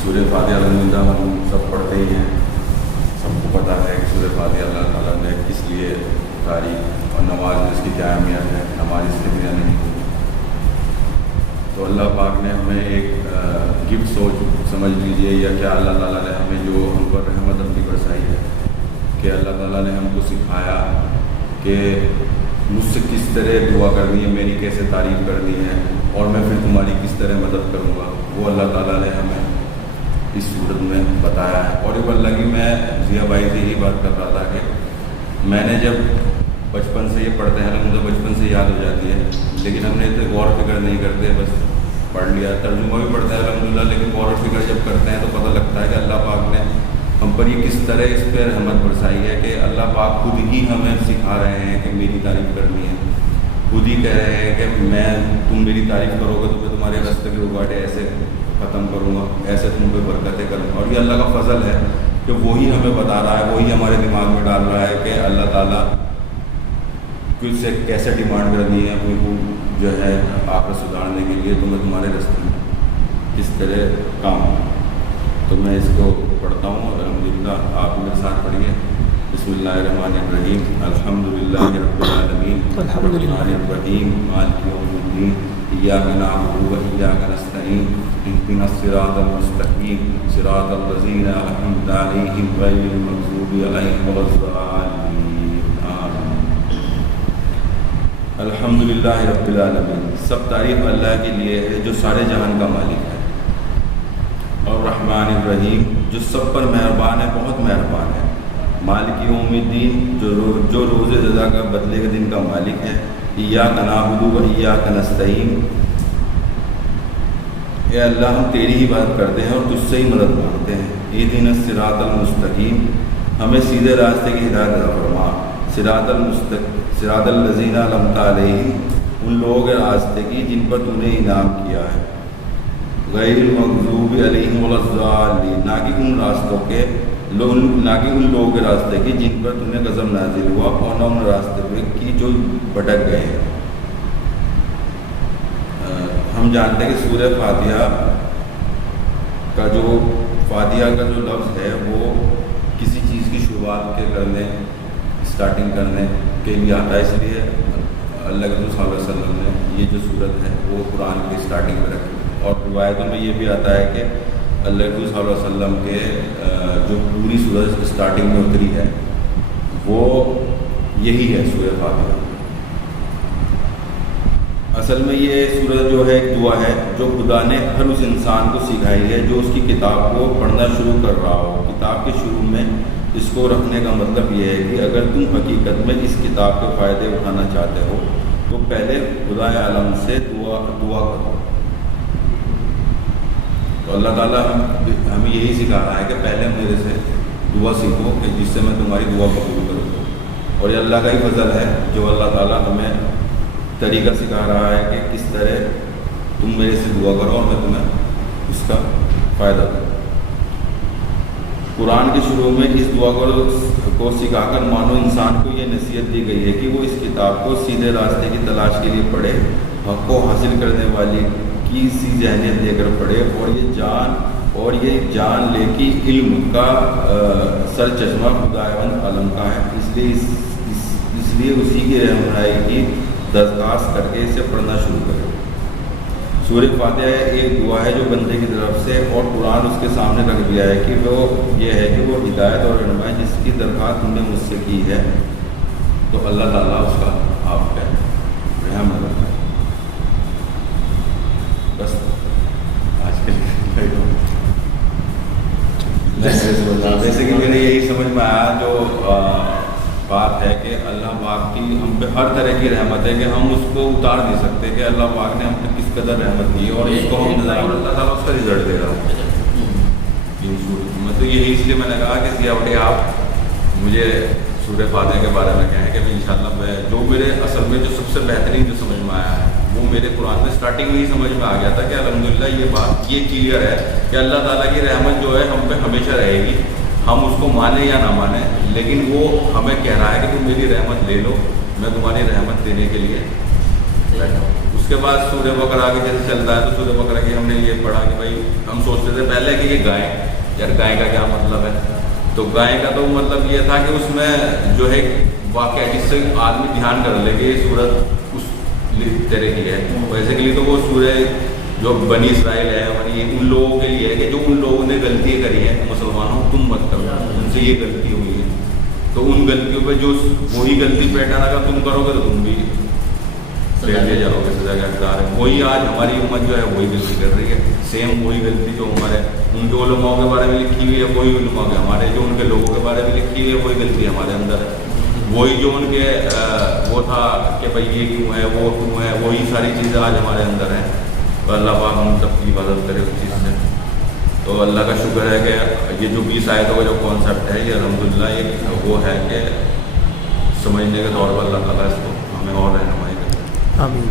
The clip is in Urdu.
سورہ فاتحہ الحمدللہ ہم سب پڑھتے ہی ہیں، سب کو پتہ ہے کہ سورہ فاتحہ اللہ تعالیٰ نے کس لیے اتاری اور نماز میں اس کی کیا اہمیت ہے، نماز اس لیے نہیں ہوتی۔ تو اللہ پاک نے ہمیں ایک گفٹ سوچ سمجھ لیجیے، یا کیا اللہ تعالیٰ نے ہمیں جو ہم پر رحمت اپنی برسائی ہے کہ اللہ تعالیٰ نے ہم کو سکھایا کہ مجھ سے کس طرح دعا کرنی ہے، میری کیسے تعریف کرنی ہے، اور میں پھر تمہاری کس طرح مدد کروں گا، وہ اللہ تعالیٰ نے ہمیں اس صورت میں بتایا ہے۔ اور ایک لگی میں ضیاء بھائی سے یہی بات کر رہا تھا کہ میں نے جب بچپن سے یہ پڑھتے ہیں، مجھے بچپن سے یاد ہو جاتی ہے، لیکن ہم نے اتنے غور فکر نہیں کرتے، بس پڑھ لیا، ترجمہ بھی پڑھتے ہیں الحمدللہ، لیکن غور و فکر جب کرتے ہیں تو پتہ لگتا ہے کہ اللہ پاک نے ہم پر یہ کس طرح اس پہ رحمت برسائی ہے کہ اللہ پاک خود ہی ہمیں سکھا رہے ہیں کہ میری تعریف کرنی ہے، خود ہی کہہ رہے ہیں کہ تم میری تعریف کرو گے تو میں تمہارے راستے کی رکاوٹیں ایسے ختم کروں گا، ایسے تم پہ برکتیں کروں گا۔ اور یہ اللہ کا فضل ہے کہ وہی ہمیں بتا رہا ہے، وہی ہمارے دماغ میں ڈال رہا ہے کہ اللہ تعالیٰ کچھ سے کیسے ڈیمانڈ کرنی ہے اپنی کو جو ہے آخرت سدھارنے کے لیے، تو میں تمہارے راستے میں کس طرح کام۔ تو میں اس کو پڑھتا ہوں اور الحمدللہ آپ میرے ساتھ پڑھیے۔ بسم اللہ الرحمن الرحیم، الحمدللہ رب العالمین الرحمن الرحیم مالک یوم الدین، ایاک نعبد و ایاک نستعین، اہدنا الصراط المستقیم صراط الذین انعمت علیہم غیر المغضوب علیہم ولا الضالین، آمین۔ الحمدللہ رب العالمین، سب تعریف اللہ کے لیے ہے جو سارے جہان کا مالک ہے، اور رحمان الرحیم جو سب پر مہربان ہے، بہت مہربان ہے، مالک یوم الدین جو روز جزا کا بدلے کے دن کا مالک ہے، ایاک نعبد و ایاک نستعین، اے اللہ ہم تیری ہی بات کرتے ہیں اور تجھ سے ہی مدد مانگتے ہیں، اہدنا الصراط المستقیم، ہمیں سیدھے راستے کی ہدایت عطا فرما، صراط الذین انعمت علیہم، ان لوگوں کے راستے کی جن پر تو نے انعام کیا ہے، غیر المغضوب علیہم ولا الضالین، نہ کہ ان لوگوں کے راستے کی جن پر تم نے غضب نازل ہوا، اور نہ ان راستے پہ کی جو بھٹک گئے ہیں۔ ہم جانتے ہیں کہ سورہ فاتحہ کا جو لفظ ہے وہ کسی چیز کی شروعات کے کرنے، اسٹارٹنگ کرنے کے لیے آتا ہے، اس لیے اللہ کے رسول صلی اللہ علیہ وسلم نے یہ جو صورت ہے وہ قرآن کی اسٹارٹنگ میں رکھی۔ اور روایتوں میں یہ بھی آتا ہے کہ اللہ کے رسول صلی اللہ علیہ وسلم کے جو پوری صورت اسٹارٹنگ میں اتری ہے وہ یہی ہے سورہ فاتحہ۔ اصل میں یہ سورت جو ہے ایک دعا ہے جو خدا نے ہر اس انسان کو سکھائی ہے جو اس کی کتاب کو پڑھنا شروع کر رہا ہو۔ کتاب کے شروع میں اس کو رکھنے کا مطلب یہ ہے کہ اگر تم حقیقت میں اس کتاب کے فائدے اٹھانا چاہتے ہو تو پہلے خدا عالم سے دعا کرو۔ تو اللہ تعالیٰ ہمیں یہی سکھا رہا ہے کہ پہلے میرے سے دعا سیکھو کہ جس سے میں تمہاری دعا قبول کروں، اور یہ اللہ کا ہی فضل ہے جو اللہ تعالیٰ ہمیں طریقہ سکھا رہا ہے کہ کس طرح تم میرے سے دعا کرو اور میں تمہیں اس کا فائدہ دوں۔ قرآن کے شروع میں اس دعا کو سکھا کر مانو انسان کو یہ نصیحت دی گئی ہے کہ وہ اس کتاب کو سیدھے راستے کی تلاش کے لیے پڑھے، حق کو حاصل کرنے والی کی سی ذہنیت دے کر پڑھے، اور یہ جان لے کہ علم کا سر چشمہ خداوند عالم کا ہے، اس لیے اسی کی رہنمائی کی درخواست کر کے اسے پڑھنا شروع کرے۔ سورہ فاتحہ ایک دعا ہے جو بندے کی طرف سے، اور قرآن اس کے سامنے رکھ دیا ہے کہ وہ یہ ہے کہ وہ ہدایت اور رہنمائی جس کی درخواست تم نے مجھ سے کی ہے، تو اللہ تعالیٰ اس کا آپ کا رحم کرتا ہے۔ بس آج کے لیے جیسے کہ میرے یہی سمجھ میں آیا جو بات ہے کہ اللہ پاک کی ہم پہ ہر طرح کی رحمت ہے کہ ہم اس کو اتار نہیں سکتے کہ اللہ پاک نے ہم پہ کس قدر رحمت کی ہے، اور اس کو ہم اللہ تعالیٰ اس کا رزلٹ دے رہا ہے۔ تو یہی اس لیے میں نے کہا کہ ضیاء بھائی آپ مجھے سورہ فاتحہ کے بارے میں کہیں کہ انشاءاللہ میں جو میرے اصل میں جو سب سے بہترین جو سمجھ میں آیا ہے وہ میرے قرآن میں اسٹارٹنگ میں ہی سمجھ میں آ گیا تھا کہ الحمدللہ یہ بات یہ کلیئر ہے کہ اللہ تعالیٰ کی رحمت جو ہے ہم پہ ہمیشہ رہے گی، ہم اس کو مانیں یا نہ مانیں، لیکن وہ ہمیں کہہ رہا ہے کہ تم میری رحمت لے لو، میں تمہاری رحمت دینے کے لیے اس کے بعد سورہ بقرہ کے جیسے چلتا ہے تو سورہ بقرہ کی ہم نے یہ پڑھا کہ بھائی ہم سوچتے تھے پہلے کہ یہ گائے، یار گائے کا کیا مطلب ہے؟ تو گائے کا تو مطلب یہ تھا کہ اس میں جو ہے واقعہ جس سے آدمی دھیان کر لے کہ یہ سورت اس طرح کی ہے. بیسیکلی تو وہ سورہ جو بنی اسرائیل ہے یعنی ان لوگوں کے لیے ہے کہ جو ان لوگوں نے غلطیاں کری ہیں مسلمانوں تم مت کرو، ان سے یہ غلطی ہوئی ہے تو ان غلطیوں پہ جو وہی غلطی پیٹرن اگر تم کرو گے تو تم بھی لے لے جاؤ گے سزا کے حقدار ہے. وہی آج ہماری امت جو ہے وہی غلطی کر رہی ہے، سیم وہی غلطی جو عمر ہے ان کے علماء کے بارے میں لکھی ہوئی ہے وہی علماء کے ہمارے جو ان کے لوگوں کے بارے میں لکھی ہوئی ہے وہی غلطی ہمارے اندر ہے. وہی جو ان کے وہ تھا کہ بھائی یہ کیوں ہے وہ کیوں ہے وہی ساری چیزیں آج ہمارے اندر ہیں. تو اللہ پاک ہم سب کی حفاظت کرے اس چیز سے. تو اللہ کا شکر ہے کہ یہ جو 20 آیتوں کا جو کانسیپٹ ہے یہ الحمدللہ ایک وہ ہے کہ سمجھنے کے طور پر اللہ تعالیٰ اس کو ہمیں اور رہنمائی کرے. آمین.